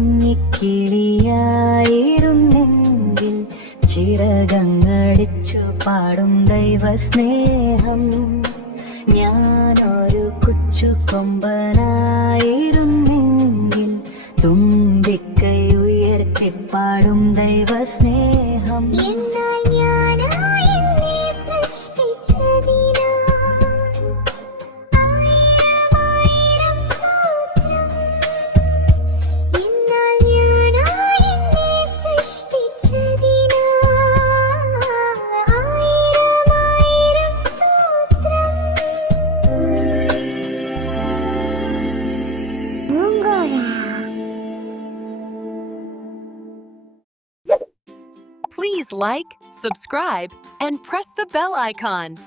നീയായിരുന്നെങ്കിൽ ചിറകങ്ങടിച്ചു പാടും ദൈവസ്നേഹം. ഞാനൊരു കൊച്ചു കൊമ്പനായിരുന്നെങ്കിൽ തുമ്പിക്കൈ ഉയർത്തിപ്പാടും ദൈവസ്നേഹം. Please like, subscribe, and press the bell icon.